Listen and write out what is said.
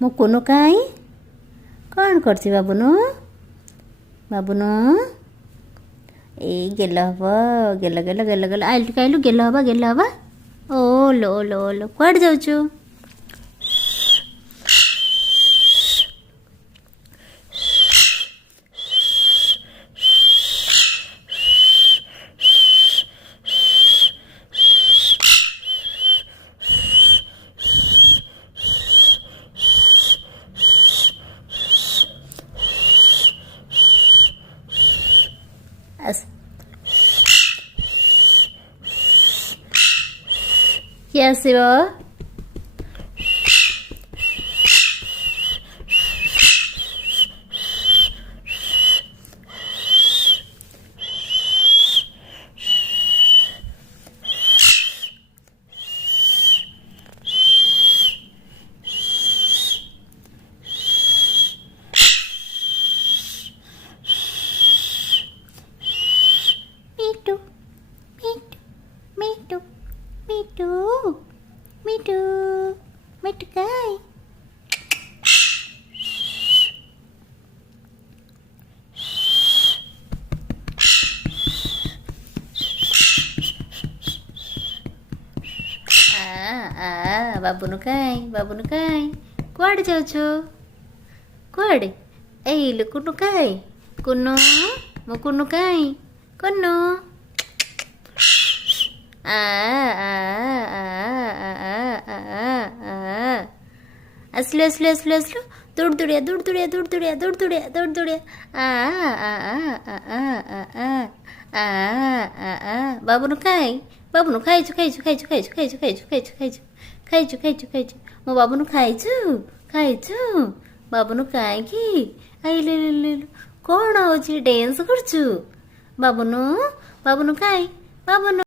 ମୋ କୁନୁ କାଇଁ କ'ଣ କରୁଛି ବାବୁନୁ? ବାବୁନୁ ଏଇ ଗେଲ ହବ, ଗେଲ ଗେଲ ଗେଲ ଗେଲ ଆଇଲୁ ଟିକେ ଆଇଲୁ, ଗେଲ ହବା ଗେଲ ହବା। ଓ ଲୋ ଲୋ ଲୋ କୁଆଡ଼େ ଯାଉଛୁ? କିଏ ଆସିବ? ମିଟୁ ମିଟୁ ମିଟୁ ମିଟୁ ମିଟୁ ମିଟୁ କାଇଁ? ବାବୁନୁ କାଇଁ, ବାବୁନୁ କାଇଁ କୁଆଡ଼େ ଯାଉଛୁ? କୁଆଡ଼େ? ଏଇ ଲୋ କୁନୁ କାଇଁ? କୁନୁ ମୋ କୁନୁ କାଇଁ? କୁନୁ ଆସିଲୁ ଆସିଲୁ ଆସିଲୁ ଆସିଲୁ, ଦୌଡ଼ ଦୌଡ଼ିଆ ଦୌଡ଼ ଦୌଡ଼ିଆ ଦୌଡ଼ ଦୌଡ଼ିଆ ଦୌଡ଼ ଦୌଡ଼ିଆ ଦୌଡ଼ ଦୌଡ଼ିଆ। ବାବୁନୁ କାଇଁ? ବାବୁନୁ ଖାଇଛୁ ଖାଇଛୁ ଖାଇଛୁ ଖାଇଛୁ ଖାଇଛୁ ଖାଇଛୁ ଖାଇଛୁ ଖାଇଛୁ ଖାଇଛୁ ଖାଇଛୁ ଖାଇଛୁ ମୋ ବାବୁନୁ ଖାଇଛୁ ଖାଇଛୁ? ବାବୁନୁ କାହିଁକି? ଆଇଲେ କ'ଣ ହଉଛି? ଡ୍ୟାନ୍ସ କରୁଛୁ? ବାବୁନୁ ବାବୁନୁ କାଇଁ? ବାବୁନୁ